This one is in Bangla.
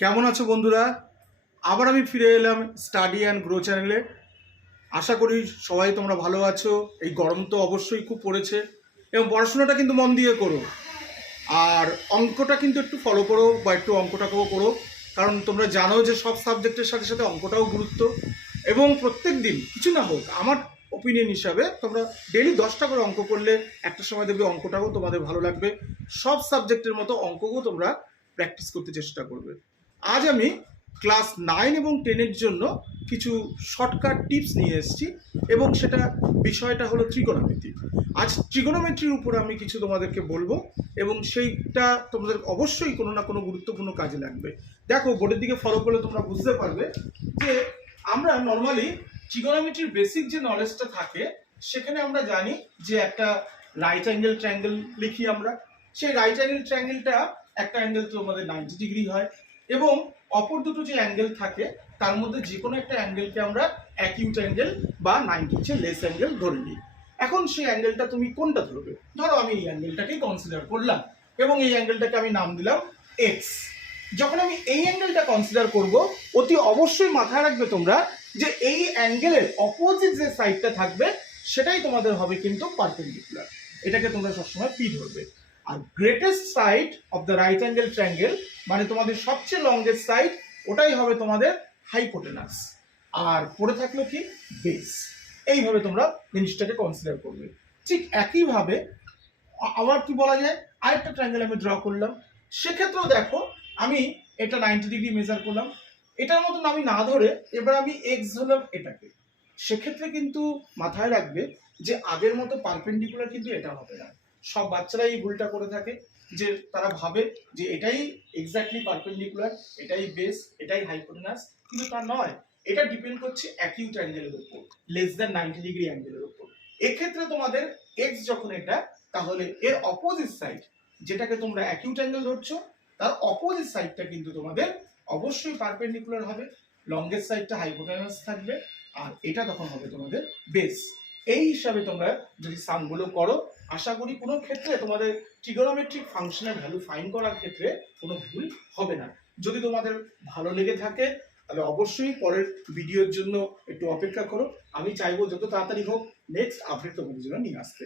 কেমন আছো বন্ধুরা? আবার আমি ফিরে এলাম স্টাডি অ্যান্ড গ্রো চ্যানেলে। আশা করি সবাই তোমরা ভালো আছো। এই গরম তো অবশ্যই খুব পড়েছে, এবং পড়াশোনাটা কিন্তু মন দিয়ে করো। আর অঙ্কটা কিন্তু একটু ফলো করো, বা একটু অঙ্কটাকেও করো, কারণ তোমরা জানো যে সব সাবজেক্টের সাথে সাথে অঙ্কটাও গুরুত্ব। এবং প্রত্যেক দিন কিছু না হোক, আমার ওপিনিয়ন হিসাবে তোমরা ডেলি 10টা করে অঙ্ক করলে একটা সময় দেখবে অঙ্কটাও তোমাদের ভালো লাগবে। সব সাবজেক্টের মতো অঙ্ককেও তোমরা প্র্যাকটিস করতে চেষ্টা করবে। আজ আমি ক্লাস 9 এবং 10-এর জন্য কিছু শর্টকাট টিপস নিয়ে এসেছি, এবং সেটা বিষয়টা হলো ত্রিকোণমিতি। আজ ত্রিকোণমিতির উপর আমি কিছু তোমাদেরকে বলবো, এবং সেইটা তোমাদের অবশ্যই কোনো না কোনো গুরুত্বপূর্ণ কাজে লাগবে। দেখো, বোর্ডের দিকে ফলো করলে তোমরা বুঝতে পারবে যে আমরা নর্মালি ট্রিগোনোমেট্রির বেসিক যে নলেজটা থাকে, সেখানে আমরা জানি যে একটা রাইট অ্যাঙ্গেল ট্রায়াঙ্গেল লিখি আমরা। সেই রাইট অ্যাঙ্গেল ট্রায়াঙ্গেলটা একটা অ্যাঙ্গেল তো আমাদের 90 ডিগ্রি হয়, এবং অপর দুটো যে অ্যাঙ্গেল থাকে তার মধ্যে যে কোনো একটা অ্যাঙ্গেলকে আমরা অ্যাকিউট অ্যাঙ্গেল বা 90 চেয়ে লেস অ্যাঙ্গেল ধরে নিই। এখন সেই অ্যাঙ্গেলটা তুমি কোনটা ধরবে? ধরো আমি এই অ্যাঙ্গেলটাকেই কনসিডার করলাম, এবং এই অ্যাঙ্গেলটাকে আমি নাম দিলাম এক্স। যখন আমি এই অ্যাঙ্গেলটা কনসিডার করব, অতি অবশ্যই মাথায় রাখবে তোমরা যে এই অ্যাঙ্গেলের অপোজিট যে সাইডটা থাকবে সেটাই তোমাদের হবে কিন্তু পারপেন্ডিকুলার। এটাকে তোমরা সবসময় পি ধরবে। আর greatest side of the right angle triangle, মানে তোমাদের সবচেয়ে লংগেস্ট সাইড, ওটাই হবে তোমাদের হাইপোটেনাস। আর পড়ে থাকলো কি? বেস। এইভাবে তোমরা জিনিসটাকে কনসিডার করবে। ঠিক একইভাবে আমার কি বলা যায়, আরেকটা ট্রায়াঙ্গেল আমি ড্র করলাম। সেক্ষেত্রেও দেখো, আমি এটা 90 ডিগ্রি মেজার করলাম, এটার মতন আমি না ধরে এবার আমি এক্স ধরলাম এটাকে। সেক্ষেত্রে কিন্তু মাথায় রাখবে যে আগের মতো পারপেন্ডিকুলার কিন্তু এটা হবে না। সব বাচ্চারা এই ভুলটা করে থাকে, যে তারা ভাবে যে এটাই এক্স্যাক্টলি পারপেন্ডিকুলার, এটাই বেস, এটাই হাইপোটেনাস, কিন্তু তা নয়। এটা ডিপেন্ড করছে অ্যাকিউট অ্যাঙ্গেলের উপর, লেস দ্যান 90 ডিগ্রি অ্যাঙ্গেলের উপর। এক্ষেত্রে তোমাদের এক্স যখন এটা, তাহলে এর অপোজিট সাইড, যেটাকে তোমরা অ্যাকিউট অ্যাঙ্গেল ধরছো, তার অপোজিট সাইডটা কিন্তু তোমাদের অবশ্যই পারপেন্ডিকুলার হবে। লংগেস্ট সাইডটা হাইপোটেনাস থাকবে, আর এটা তখন হবে তোমাদের বেস। এই হিসাবে তোমরা যদি সামগুলো করো, আশা করি কোনো ক্ষেত্রে তোমাদের ট্রিগোনোমেট্রিক ফাংশনের ভ্যালু ফাইন্ড করার ক্ষেত্রে কোনো ভুল হবে না। যদি তোমাদের ভালো লেগে থাকে তাহলে অবশ্যই পরের ভিডিওর জন্য একটু অপেক্ষা করো। আমি চাইবো যত তাড়াতাড়ি হোক নেক্সট আপডেট তোমাদের জন্য নিয়ে আসতে।